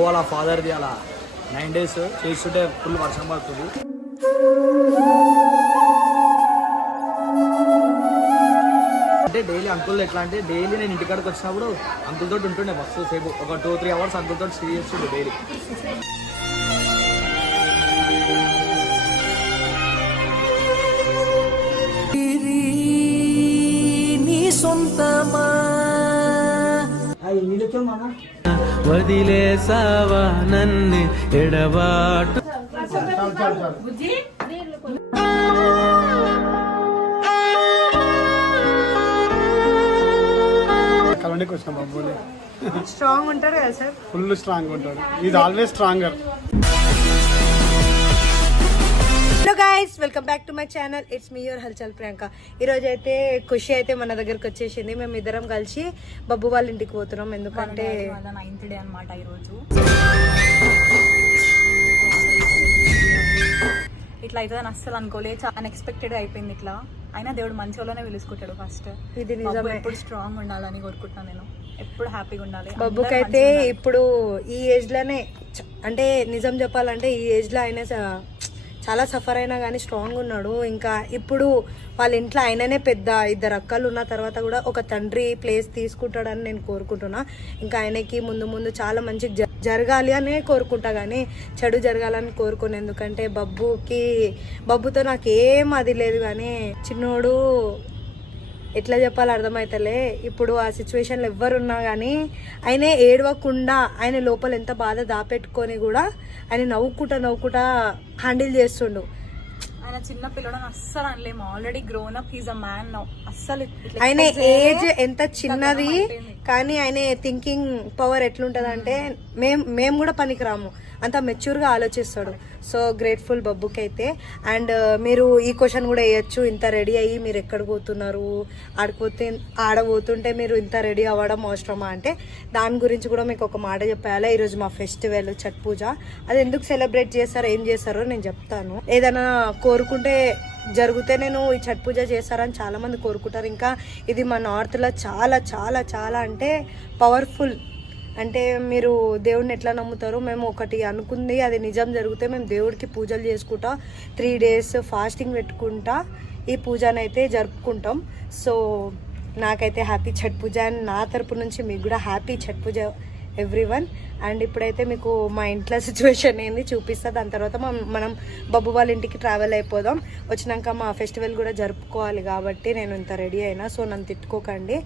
వాళ్ళ ఫాదర్ది అలా 9 days చేస్తుంటే ఫుల్ వర్షం పడుతుంది. అంటే డైలీ అంకుల్ ఎట్లా అంటే డైలీ నేను ఇంటికాడికి వచ్చినప్పుడు అంకుల్ తోటి ఉంటుండే మస్తు సేపు ఒక 2-3 hours అంకుల్ తోటి స్టే చేస్తుండే డైలీ. వదిలేసావా నన్ను ఎడబాటు కలవడానికి వచ్చిన బాబుని స్ట్రాంగ్ ఉంటారు కదా సార్, ఫుల్ స్ట్రాంగ్ ఉంటాడు. Is always stronger. Hello guys, welcome back to my channel. It's me your హల్చల్ ప్రియాంక. ఈరోజు అయితే ఖుషి అయితే మన దగ్గరకు వచ్చేసింది. మేము ఇద్దరం కలిసి బబ్బు వాళ్ళ ఇంటికి పోతున్నాం. ఎందుకంటే 9th డే అనమాట ఈరోజు. ఇట్లా అవుతుందని అస్సలు అనుకోలే, అన్ఎక్స్పెక్టెడ్ అయిపోయింది. ఇట్లా అయినా దేవుడు మంచి వాళ్ళనే పిలుచుకుంటాడు. ఫస్ట్ ఇది నిజమే, ఎప్పుడు స్ట్రాంగ్ ఉండాలని కోరుకుంటున్నాను నేను, ఎప్పుడు హ్యాపీగా ఉండాలి. బబ్బుకైతే ఇప్పుడు ఈ ఏజ్ లోనే, అంటే నిజం చెప్పాలంటే ఈ ఏజ్ లో ఆయన చాలా సఫర్ అయినా కానీ స్ట్రాంగ్ ఉన్నాడు. ఇంకా ఇప్పుడు వాళ్ళ ఇంట్లో ఆయననే పెద్ద, 2 అక్కలు ఉన్న తర్వాత కూడా ఒక తండ్రి ప్లేస్ తీసుకుంటాడని నేను కోరుకుంటున్నా. ఇంకా ఆయనకి ముందు ముందు చాలా మంచి జరగాలి అనే కోరుకుంటా, కానీ చెడు జరగాలని కోరుకుని. ఎందుకంటే బబ్బుతో నాకేం అది లేదు, కానీ చిన్నోడు ఎట్లా చెప్పాలి అర్థమవుతలే. ఇప్పుడు ఆ సిచ్యువేషన్లో ఎవ్వరున్నా కానీ ఆయన ఏడవకుండా, ఆయన లోపల ఎంత బాధ దాపెట్టుకొని కూడా ఆయన నవ్వుకుంటా హ్యాండిల్ చేస్తుండు. ఆయన చిన్న పిల్లడని అస్సలు అనలేము, already grown up, he's a man now. అస్సలు ఆయన ఏజ్ ఎంత చిన్నది కానీ ఆయన థింకింగ్ పవర్ ఎట్లుంటది అంటే మేము కూడా పనికిరాము, అంత మెచ్యూర్గా ఆలోచిస్తాడు. సో గ్రేట్ఫుల్ బబ్బుకి అయితే. అండ్ మీరు ఈ క్వశ్చన్ కూడా వేయచ్చు, ఇంత రెడీ అయ్యి మీరు ఎక్కడ పోతున్నారు, ఆడపోతుంటే మీరు ఇంత రెడీ అవ్వడం అవసరమా అంటే దాని గురించి కూడా మీకు ఒక మాట చెప్పాలి. ఈరోజు మా ఫెస్టివల్ ఛట్ పూజ. అది ఎందుకు సెలబ్రేట్ చేస్తారో ఏం చేస్తారో నేను చెప్తాను. ఏదైనా కోరుకుంటే జరిగితే నేను ఈ ఛట్ పూజ చేస్తారని చాలా మంది కోరుకుంటారు. ఇంకా ఇది మా నార్త్లో చాలా చాలా చాలా అంటే పవర్ఫుల్. అంటే మీరు దేవుడిని ఎట్లా నమ్ముతారు, మేము ఒకటి అనుకుంది అది నిజం జరిగితే మేము దేవుడికి పూజలు చేసుకుంటా, 3 days ఫాస్టింగ్ పెట్టుకుంటా ఈ పూజనైతే జరుపుకుంటాం. సో నాకైతే హ్యాపీ ఛట్ పూజ, అండ్ నా తరపు నుంచి మీకు కూడా happy Chhath Puja everyone. And ఇప్పుడైతే మీకు మా ఇంట్లో సిచ్యువేషన్ ఏంది చూపిస్తా, దాని తర్వాత మనం బబ్బు వాళ్ళ ఇంటికి ట్రావెల్ అయిపోదాం. వచ్చినాక మా ఫెస్టివల్ కూడా జరుపుకోవాలి కాబట్టి నేను ఇంత రెడీ అయినా, సో నన్ను తిట్టుకోకండి.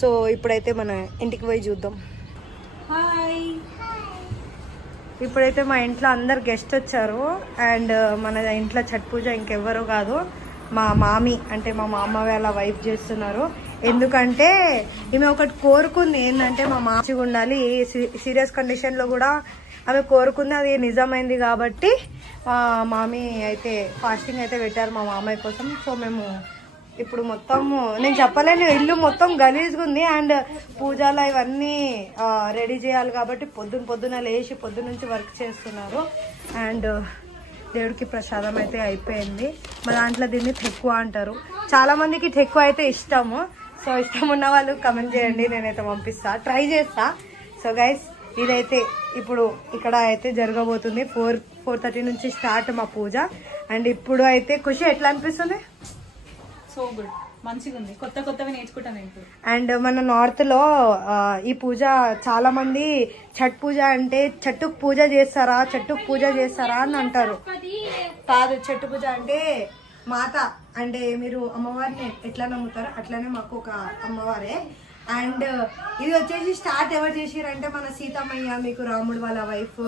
సో ఇప్పుడైతే మన ఇంటికి పోయి చూద్దాం. హాయ్, ఇప్పుడైతే మా ఇంట్లో అందరు గెస్ట్ వచ్చారు. అండ్ మన ఇంట్లో ఛట్ పూజ ఇంకెవ్వరూ కాదు, మా మామి, అంటే మా మామ వాళ్ళ వైఫ్ చేస్తున్నారు. ఎందుకంటే ఈమె ఒకటి కోరుకుంది, ఏంటంటే మా మామిగా ఉండాలి, సీరియస్ కండిషన్లో కూడా ఆమె కోరుకుంది, అది నిజమైంది. కాబట్టి మా మామి అయితే ఫాస్టింగ్ అయితే పెట్టారు మా మామయ్య కోసం. సో మేము ఇప్పుడు మొత్తం నేను చెప్పలేను, ఇల్లు మొత్తం గలీజ్గా ఉంది. అండ్ పూజలు ఇవన్నీ రెడీ చేయాలి కాబట్టి పొద్దున లేచి పొద్దునుంచి వర్క్ చేస్తున్నారు. అండ్ దేవుడికి ప్రసాదం అయితే అయిపోయింది. మా దాంట్లో దీన్ని ఠెక్కువ అంటారు. చాలా మందికి ఠెక్కువ అయితే ఇష్టము. సో ఇష్టం ఉన్న వాళ్ళు కమెంట్ చేయండి, నేనైతే పంపిస్తా, ట్రై చేస్తా. సో గైస్, ఇదైతే ఇప్పుడు ఇక్కడ అయితే జరగబోతుంది. 4:30 నుంచి స్టార్ట్ మా పూజ. అండ్ ఇప్పుడు అయితే ఖుషి ఎట్లా అనిపిస్తుంది? సో గుడ్, మంచిగా ఉంది, కొత్తవి నేర్చుకుంటాను ఇప్పుడు. అండ్ మన నార్త్ లో ఈ పూజ చాలా మంది ఛట్ పూజ అంటే చెట్టుకు పూజ చేస్తారా అని అంటారు. కాదు, చెట్టు పూజ అంటే మాత, అంటే మీరు అమ్మవారిని ఎట్లా నమ్ముతారో అట్లనే మాకు ఒక అమ్మవారే. అండ్ ఇది వచ్చేసి స్టార్ట్ ఎవరు చేసిరంటే మన సీతమ్మయ్య, మీకు రాముడు వాళ్ళ వైఫ్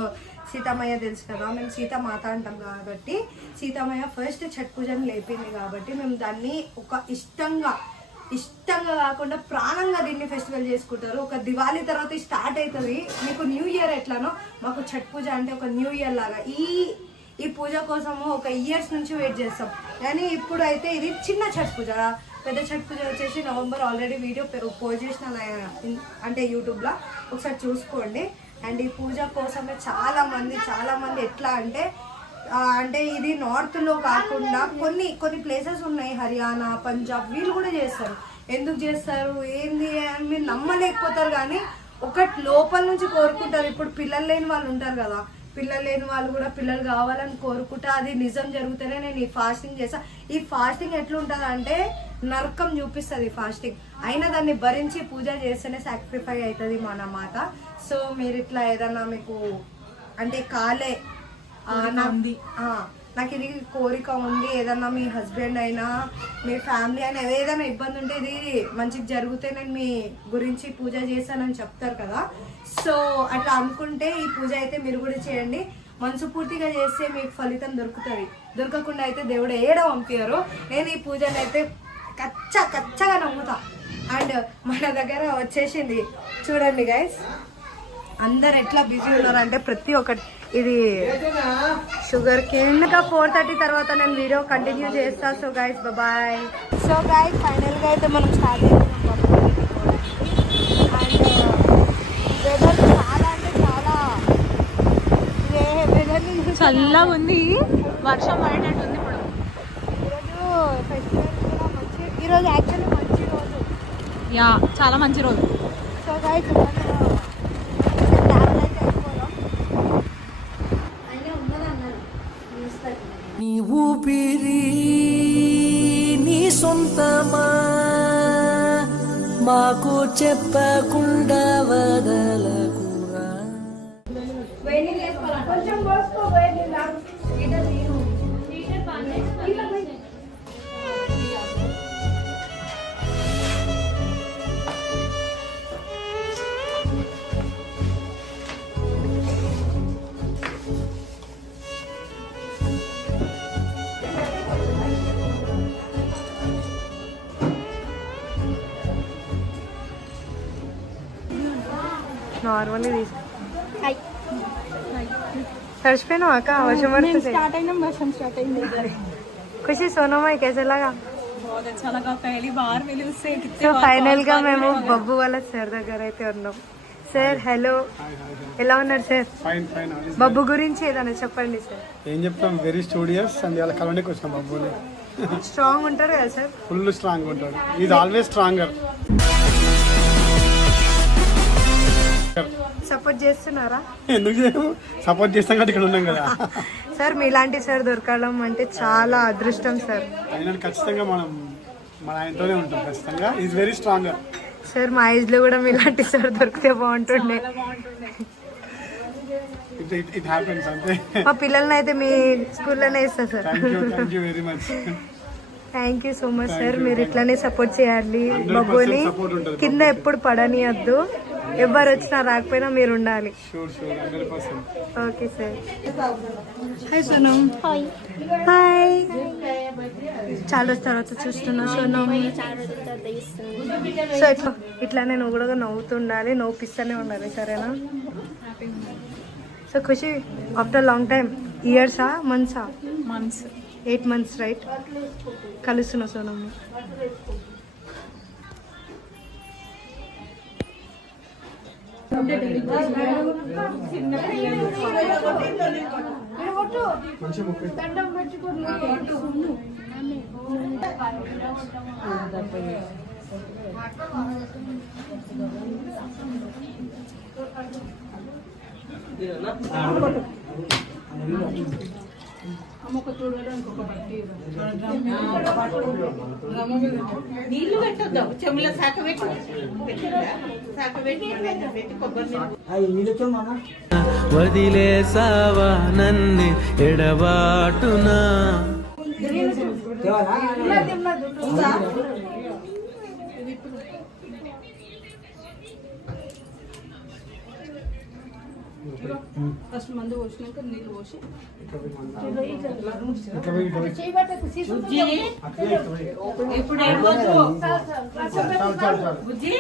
సీతమ్మయ్య తెలుసు కదా, మేము సీతమాత అంటాం కాబట్టి సీతమ్మయ్య ఫస్ట్ ఛట్ పూజను లేపింది కాబట్టి మేము దాన్ని ఒక ఇష్టంగా కాకుండా ప్రాణంగా దీన్ని ఫెస్టివల్ చేసుకుంటారు. ఒక దివాళీ తర్వాత స్టార్ట్ అవుతుంది. మీకు న్యూ ఇయర్ ఎట్లానో మాకు ఛట్ పూజ అంటే ఒక న్యూ ఇయర్ లాగా. ఈ పూజ కోసము ఒక ఇయర్స్ నుంచి వెయిట్ చేస్తాం. కానీ ఇప్పుడు అయితే ఇది చిన్న ఛట్ పూజ. పెద్ద ఛట్ పూజ వచ్చేసి నవంబర్, ఆల్రెడీ వీడియో పోస్ట్ చేసిన అంటే యూట్యూబ్లో, ఒకసారి చూసుకోండి. అండ్ ఈ పూజ కోసమే చాలా మంది ఎట్లా అంటే ఇది నార్త్లో కాకుండా కొన్ని ప్లేసెస్ ఉన్నాయి, హర్యానా, పంజాబ్, వీళ్ళు కూడా చేస్తారు. ఎందుకు చేస్తారు ఏంది అని మీరు నమ్మలేకపోతారు. కానీ ఒకటి లోపల నుంచి కోరుకుంటారు. ఇప్పుడు పిల్లలు లేని వాళ్ళు ఉంటారు కదా, పిల్లలు లేని వాళ్ళు కూడా పిల్లలు కావాలని కోరుకుంటా, అది నిజం జరిగితేనే నేను ఈ ఫాస్టింగ్ చేస్తా. ఈ ఫాస్టింగ్ ఎట్లుంటుంది అంటే నరకం చూపిస్తుంది ఫాస్టింగ్, అయినా దాన్ని భరించి పూజ చేస్తేనే సాక్రిఫై అవుతుంది మన మాత. సో మీరు ఇట్లా ఏదన్నా మీకు అంటే కాలే నాకు ఇది కోరిక ఉంది, ఏదన్నా మీ హస్బెండ్ అయినా మీ ఫ్యామిలీ అయినా ఏదైనా ఇబ్బంది ఉంటే ఇది మంచిగా జరిగితే నేను మీ గురించి పూజ చేశానని చెప్తారు కదా. సో అట్లా అనుకుంటే ఈ పూజ అయితే మీరు కూడా చేయండి. మనస్ఫూర్తిగా చేస్తే మీకు ఫలితం దొరుకుతుంది. దొరకకుండా అయితే దేవుడు ఏడ పంపారు. నేను ఈ పూజను అయితే కచ్చగా నమ్ముతా. అండ్ మన దగ్గర వచ్చేసింది చూడండి గైస్, అందరు ఎట్లా బిజీ ఉన్నారు అంటే ప్రతి ఒక్కటి. ఇది షుగర్ కేన్. ఇంకా 4:30 తర్వాత నేను వీడియో కంటిన్యూ చేస్తా. So guys bye. So guys ఫైనల్గా అయితే మనం స్టార్ట్ చేస్తున్నాం. అండ్ వెదర్ చాలా అంటే చాలా వెదర్ని చల్లగా ఉంది, వర్షం పడేటట్టుంది ఇప్పుడు. ఈరోజు ఫెస్టివల్ కూడా మంచి, ఈరోజు యాక్చువల్లీ మంచి రోజు, యా చాలా మంచి రోజు. సో గైస్ నీ ఊపిరి నీ సొంతమా, మాకు చెప్పకుండా వదలకురా. నార్మల్లీ తీసుకు తడిచిపోయినావు అక్క, వర్షం పడుతుంది. స్టార్ట్ అయినా వర్షం స్టార్ట్ అయింది. ఖుషి సోనమ్మ कैसे लगा? बहुत अच्छा लगा, पहली बार मिली उससे. సో ఫైనల్ గా మేము బబ్బు వాళ్ళ సార్ దగ్గర అయితే ఉన్నాం. సార్ హలో, ఎలా ఉన్నారు సార్? Fine fine. బబ్బు గురించి ఏదైనా చెప్పండి సార్. ఏం చెప్తాం, వెరీ స్టూడియస్ అండ్ ఇలా కలవడానికి వచ్చినాం. బబ్బుని స్ట్రాంగ్ ఉంటారు కదా సార్? ఫుల్ స్ట్రాంగ్ ఉంటాడు. Is always stronger. సపోర్ట్ చేస్తున్నారా? ఎందుకు చేయము, సపోర్ట్ చేస్తాం కాబట్టి ఇక్కడ ఉన్నాం కదా. సార్ మీలాంటి సార్ దొరకడం అంటే చాలా అదృష్టం సార్. అయినా ఖచ్చితంగా మనం మన ఆయనతోనే ఉంటాం ఖచ్చితంగా. Is very stronger. సార్ మా ఏజ్ లో కూడా మీలాంటి సార్ దొరికితే బాగుంటుండే. ఇట్ హ్యాపెన్స్ అంతే. మా పిల్లల్ని అయితే మీ స్కూల్లోనే ఇస్తా sir. Thank you very much. Thank you so much sir. మీరు ఇట్లానే సపోర్ట్ చేయాలి బబ్బుని, కింద ఎప్పుడు పడనియద్దు. ఎవరు వచ్చినా రాకపోయినా మీరు ఉండాలి. Okay sir. Hi Sonam. Hi. చాలా రోజుల తర్వాత చూస్తున్నా సోనం. సో ఇట్లానే నువ్వు కూడా నవ్వుతుండాలి, నవ్వుపిస్తూనే ఉండాలి, సరేనా? So Khushi after long time, ఇయర్సా మంత్సా? మంత్స్. 8 months right? కలుస్తున్నా సోనం. నీళ్లు పెట్టొద్దు, చెముల శాఖ పెట్టి కొబ్బరి వదిలేసావా నన్ను ఎడబాటునా. ఫస్ట్ మందు పోసినాక నీళ్ళు పోసి ఇప్పుడు బుజ్జి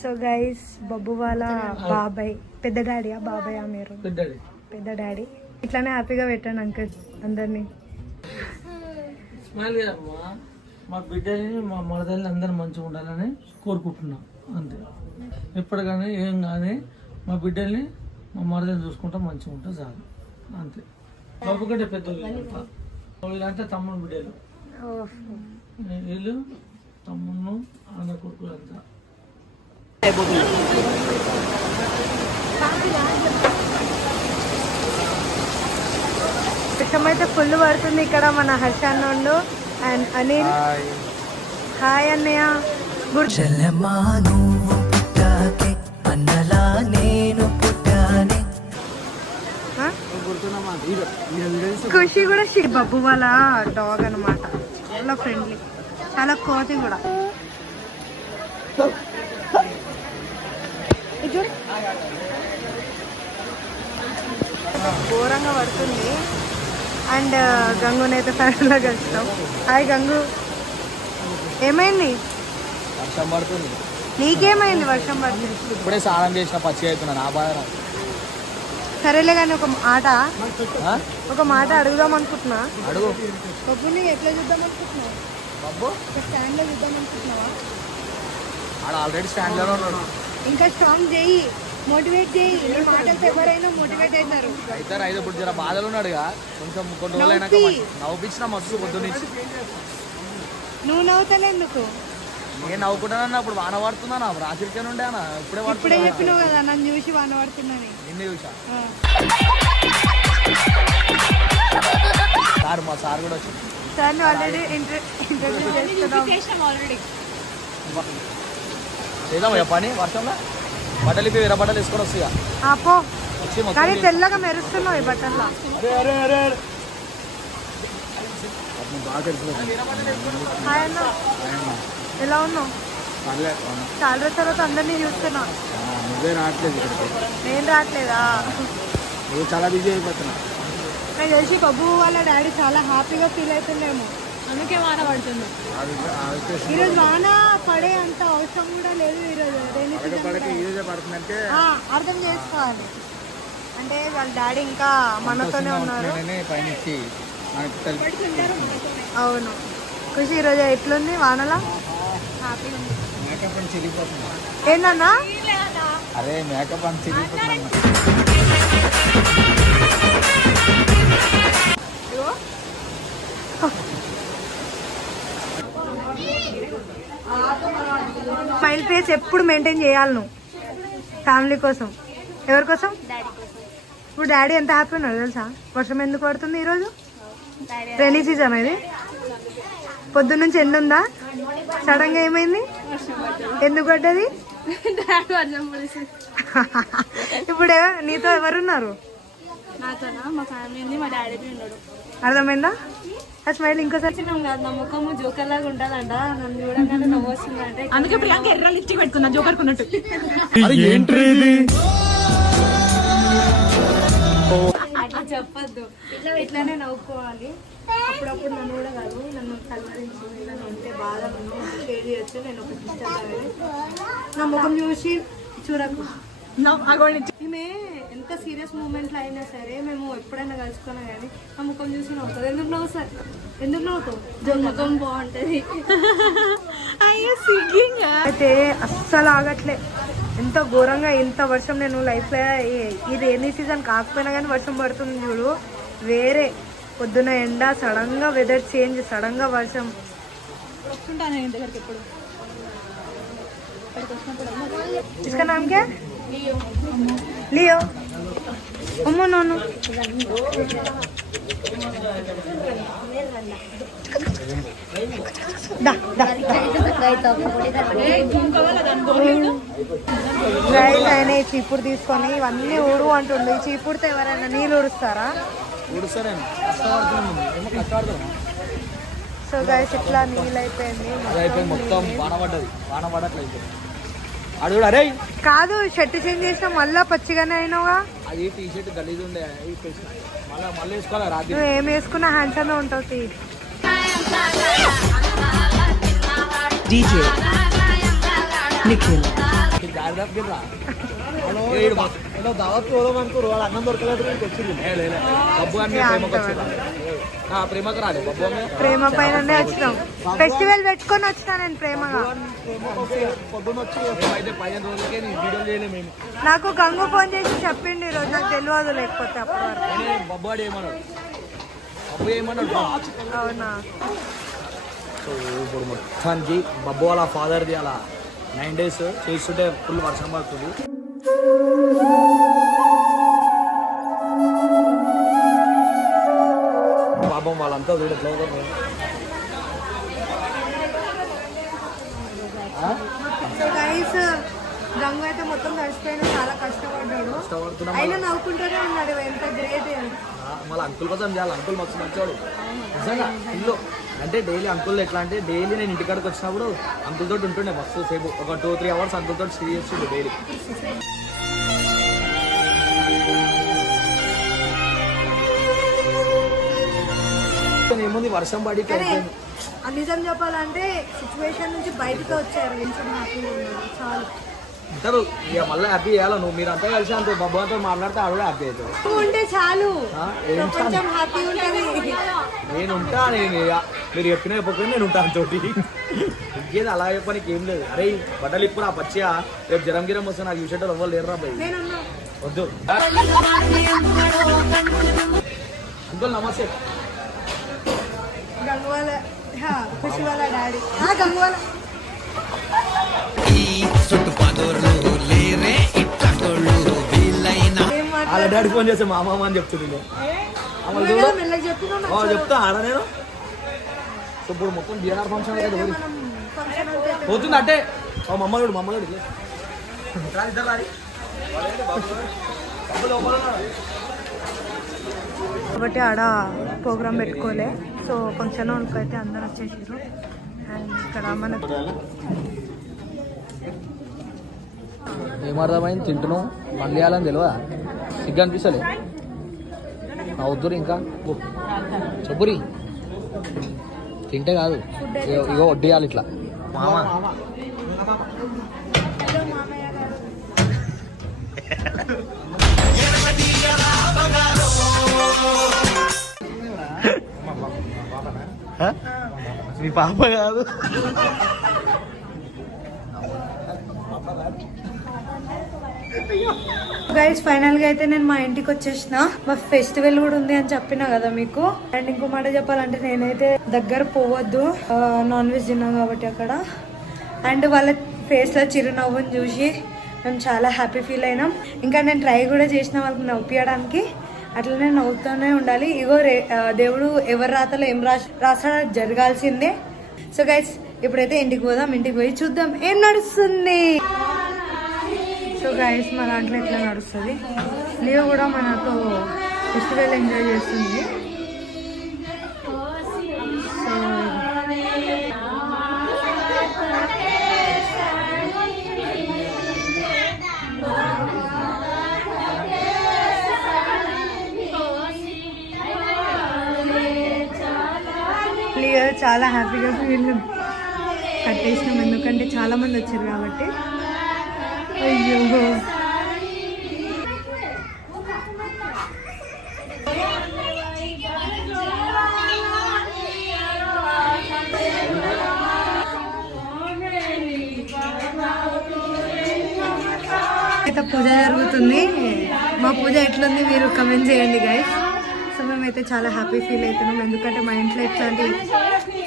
సో గైస్ బబ్బు వాళ్ళ బాబాయ్, పెద్ద డాడీయా బాబాయ్? మీరు పెద్ద డాడీ. ఇట్లానే హ్యాపీగా పెట్టండి అంకుల్ అందరినీ. మళ్ళీ అమ్మా మా బిడ్డని మా మరదల్ని అందరూ మంచిగా ఉండాలని కోరుకుంటున్నాం అంతే. ఎప్పటికైనా ఏం కానీ మా బిడ్డల్ని మా మరదల్ని చూసుకుంటా మంచిగా ఉంటా చాలు అంతే. బాబు కంటే పెద్దోళ్ళు అంటే తమ్ముడు బిడ్డలు, వీళ్ళు తమ్ముడు అన్న కొడుకులు అంతా. వర్షం అయితే ఫుల్ పడుతుంది ఇక్కడ. మన హర్ష అన్న అండ్ అనిల్. హాయ్ అన్నయ్య. గుడ్. చెల్లెమ్మా నువ్వు పుట్టాకే అన్నలా నేను పుట్టానే. ఖుషి కూడా బబ్బు వాళ్ళ డాగ్ అనమాట. చాలా ఫ్రెండ్లీ, చాలా కోతి కూడా. ఘోరంగా పడుతుంది. అండ్ గంగునైతే ఫ్యామిలీలో కలిసినాం. హాయ్ గంగు. ఏమైంది? వర్షం పడుతుంది. నీకేమైంది వర్షం పడుతుంది? ఇప్పుడే స్నానం చేసిన పచ్చి అవుతున్నా, నా బాధ నాకు. సరేలే కానీ ఒక మాట అడుగుదాం అనుకుంటున్నా. అడుగు. బబ్బుని ఎట్లా చూద్దాం అనుకుంటున్నావు? బాబు స్టాండ్ లో చూద్దాం అనుకుంటున్నావా? ఆడ ఆల్రెడీ స్టాండ్ లోనే ఉన్నాడు. ఇంకా స్ట్రాంగ్ చేయి, మోటివేట్ చేయి. నీ మాటలతో ఎవరైనా మోటివేట్ అవుతారు. అయితే ఇప్పుడు జర బాధలు ఉన్నాడుగా, కొంచెం కొన్ని రోజులు అయినాక నవ్వుపించిన మస్తు పొద్దు నుంచి. నువ్వు నవ్వుతలేందుకు? నేను నవ్వుకుంటానన్నా. అప్పుడు వాన పడుతున్నా, రాత్రికే నుండే అన్న. ఇప్పుడే చెప్పినావు కదా నన్ను చూసి వాన పడుతుందని. నిన్ను చూసా. సార్ మా సార్ కూడా వచ్చింది. సార్ ఆల్రెడీ ఇంటర్వ్యూ చేస్తున్నాం. చేద్దాం పని. వర్షంలో బట్టలు ఇప్పి వేరే బట్టలు వేసుకొని వస్తాయి. ఆపో, కానీ తెల్లగా మెరుస్తున్నావు ఈ బట్టల్లో. హాయ్ అన్న, ఎలా ఉన్నావు? చాలా రోజుల తర్వాత అందరినీ చూస్తున్నా. నువ్వే రావట్లేదు ఇక్కడికి. నేను రావట్లేదా? నువ్వు చాలా బిజీ అయిపోతున్నా. నాకు తెలిసి బబ్బు వాళ్ళ డాడీ చాలా హ్యాపీగా ఫీల్ అవుతుందేమో, అందుకే వాన పడుతుంది. ఈరోజు వాన పడే అంత అవసరం కూడా లేదు. ఈరోజు ఈరోజే పడుతుందంటే అర్థం చేసుకోవాలి. అంటే వాళ్ళ డాడీ ఇంకా మనతోనే ఉన్నారు. పైనుంచి అవును. ఖుషి ఈరోజు ఎట్లుంది వానలా? మేకప్ అని చిరిగిపోతున్నా. ఏందన్నా? అదే మేకప్ అని చిరిగిపోతున్నా. స్మైల్ ఫేస్ ఎప్పుడు మెయింటైన్ చేయాలి నువ్వు ఫ్యామిలీ కోసం. ఎవరి కోసం? ఇప్పుడు డాడీ ఎంత హ్యాపీ ఉన్నాడు తెలుసా? వర్షం ఎందుకు పడుతుంది ఈరోజు? రైనీ సీజన్ ఇది. పొద్దున్న నుంచి ఎండ ఉందా? సడన్ గా ఏమైంది? ఎందుకు పడ్డది? ఇప్పుడు నీతో ఎవరున్నారు? నాతోనా మా ఫ్యామిలీ ఉంది, మా డాడీ ఉన్నాడు. అర్థమైందా? ఆ స్మైల్ ఇంకోసారి. నా ముఖము జోకర్ లాగా ఉంటుందంట, నన్ను చూడగానే నవ్వు వస్తుందంటే అందుకే ప్రియాంక ఎర్ర లిప్స్టిక్ పెట్టుకున్నా జోకర్ కొన్నట్టు. చెప్పద్దు, ఇట్లానే నవ్వుకోవాలి. అప్పుడప్పుడు నన్ను కూడా కాదు, నన్ను కలవరించి నన్ను ఉంటే బాధలను షేర్ చేయొచ్చు. నేను ఒక సిస్టర్, నా ముఖం చూసి చూడకు. ఈమె ఎంత సీరియస్ మూమెంట్లో అయినా సరే మేము ఎప్పుడైనా కలుసుకున్నా కానీ నా ముఖం చూసి నవ్వుతుంది. ఎందుకు నవ్వు సార్? ఎందుకు నవ్వుతావు? ముఖం బాగుంటుంది. అయితే అస్సలు ఆగట్లే. ఎంత ఘోరంగా ఇంత వర్షం నేను లైఫ్లో ఇది ఎన్ని సీజన్ కాకపోయినా కానీ వర్షం పడుతుంది చూడు. వేరే పొద్దున ఎండ, సడన్ గా వెదర్ చేంజ్, సడన్ గా వర్షం. వస్తుంటాను ఇంటి దగ్గరికి ఎప్పుడు. इसका नाम क्या? लियो. अम्मो नोनो. दा दा. గైస్ ఆయన ఈ చీపుడు తీసుకొని ఇవన్నీ ఊడు అంటుండే. ఈ చీపుడుతో ఎవరైనా నీళ్ళు ఊడుస్తారా? సో గైస్ ఇట్లా నీళ్ళు అయిపోయింది మొత్తం. వాన పడ్డది, వాన పడట్లేదు. అడుగు. అరే కాదు, షర్ట్ చేంజ్ చేసినా మళ్ళా పచ్చిగానే అయినావుగా. అది టీ షర్ట్ గలీజ్ ఉండే, మళ్ళీ వేసుకోవాలి రాత్రి. నువ్వు ఏం వేసుకున్నా హ్యాండ్సమ్ ఉంటావు. DJ Nikhil. దారి తప్పిర్రా దావత్ పోదాం అనుకోరు వాళ్ళు అన్నం దొరకలేదు వచ్చింది బబ్బు అని ప్రేమకు వచ్చిర్రా ప్రేమకు రాడు బబ్బు అమ్మ ప్రేమ పైననే వచ్చినాం. ఫెస్టివల్ పెట్టుకొని వచ్చినా నేను ప్రేమగా. పొద్దున్న వచ్చి అయితే 15 రోజులకే నేను వీడియో చేయలేము మేము. నాకు గంగు ఫోన్ చేసి చెప్పిండు ఈరోజు, నాకు తెలియదు లేకపోతే అప్పటి వరకు. బబ్బు వాడు ఏమన్నాడు బబ్బు ఏమన్నాడు అవునా? సో ఇప్పుడు మొత్తానికి బబ్బు వాళ్ళ ఫాదర్ది అలా 9 days చేస్తుంటే ఫుల్ వర్షం పడుతుంది. పాపం వాళ్ళంతా చూడట్లేదు. సో గైస్, గంగు అయితే మొత్తం తడిసిపోయినా చాలా కష్టపడ్డాడు. అయినా నవ్వుకుంటూనే ఉన్నాడు. ఎంత గ్రేట్. మళ్ళీ అంకుల్ కోసం చేయాలి. అంకుల్ మస్తు మంచివాడు నిజంగా ఇల్లు. అంటే డైలీ అంకుల్ ఎట్లా అంటే డైలీ నేను ఇంటికాడికి వచ్చినప్పుడు అంకుల్ తోటి ఉంటుండే మస్తు సేపు. ఒక 2-3 hours అంకుల్ తోటి స్టే చేస్తుండే డైలీ. ఏముంది వర్షం పడి నిజం చెప్పాలంటే సిచ్యువేషన్ నుంచి బయటకు వచ్చారు. చాలు ఉంటారు ఇక మళ్ళీ హ్యాపీ చేయాలి. నువ్వు మీరంతా కలిసి అంత బబ్బుతో మాట్లాడితే ఆవిడ హ్యాపీ అవుతాడు. ఉంటే చాలు, కొంచెం హ్యాపీ ఉంటుంది. నేను ఉంటా. నేను మీరు చెప్పినా చెప్పకుండా నేను ఉంటాను తోటి. ఇంకేది అలా చెప్పడానికి ఏం లేదు. అరే బట్టలు ఇప్పుడు ఆ పచ్చిగా రేపు జ్వరం గిరం వస్తే నాకు చూసేటప్పుడు ఎవ్వరు లేరు రా భయ్. వద్దు అంకుల్ నమస్తే. గంగువాల ఖుషి వాళ్ళ డాడీ. గంగువాల వాళ్ళ డాడీ ఫోన్ చేస్తే మా మామ అని చెప్తుంది. చెప్తా ఆడ నేను. సో ఇప్పుడు మొత్తం బిఆర్ ఫంక్షన్ పోతుంది అంటే మమ్మల్ని మమ్మల్ని కాబట్టి ఆడ ప్రోగ్రామ్ పెట్టుకోలే. సో ఫంక్షన్ హాల్కి అయితే అందరు వచ్చేసారు. అండ్ ఇక్కడ మనకు ఏమర్థమైంది తింటున్నాం పండ్లు వేయాలని తెలియదా? సిగ్గు అనిపిస్తలే వద్దురు ఇంకా చెప్పురి తింటే కాదు ఇగో వడ్డీయాలి ఇట్లా మామ. మీ పాప కాదు. గైస్ ఫైనల్ గా అయితే నేను మా ఇంటికి వచ్చేసిన. మా ఫెస్టివల్ కూడా ఉంది అని చెప్పినా కదా మీకు. అండ్ ఇంకో మాట చెప్పాలంటే నేనైతే దగ్గర పోవద్దు, నాన్ వెజ్ తిన్నాం కాబట్టి అక్కడ. అండ్ వాళ్ళ ఫేస్ లో చిరునవ్వుని చూసి మేము చాలా హ్యాపీ ఫీల్ అయినాం. ఇంకా నేను ట్రై కూడా చేసిన వాళ్ళకి నవ్వుపియడానికి. అట్లనే నవ్వుతూనే ఉండాలి. ఇగో దేవుడు ఎవరి రాతలో ఏం రాసాడో జరగాల్సిందే. సో గైస్ ఇప్పుడైతే ఇంటికి పోదాం. ఇంటికి పోయి చూద్దాం ఏం నడుస్తుంది. సో గైస్ మా దాంట్లో ఎట్లా నడుస్తుంది. లియో కూడా మనతో ఫెస్టివల్ ఎంజాయ్ చేస్తుంది. సో లియో చాలా హ్యాపీగా ఫీల్ కట్టేసినాం. ఎందుకంటే చాలా మంది వచ్చారు కాబట్టి. అయ్యో అయితే పూజ జరుగుతుంది. మా పూజ ఎట్లుంది మీరు కమెంట్ చేయండి గైస్. సో మేమైతే చాలా హ్యాపీ ఫీల్ అవుతున్నాం. ఎందుకంటే మా ఇంట్లో ఇట్లాంటి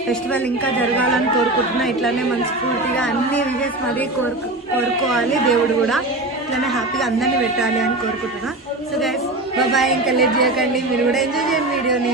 ఫెస్టివల్ ఇంకా జరగాలని కోరుకుంటున్నా. ఇట్లానే మనస్ఫూర్తిగా అన్ని విషయస్ మరీ కోరుకోవాలి. దేవుడు కూడా ఇట్లానే హ్యాపీగా అందరినీ పెట్టాలి అని కోరుకుంటున్నా. So guys bye. ఇంకా లేట్ చేయకండి, మీరు కూడా ఎంజాయ్ చేయండి వీడియోని.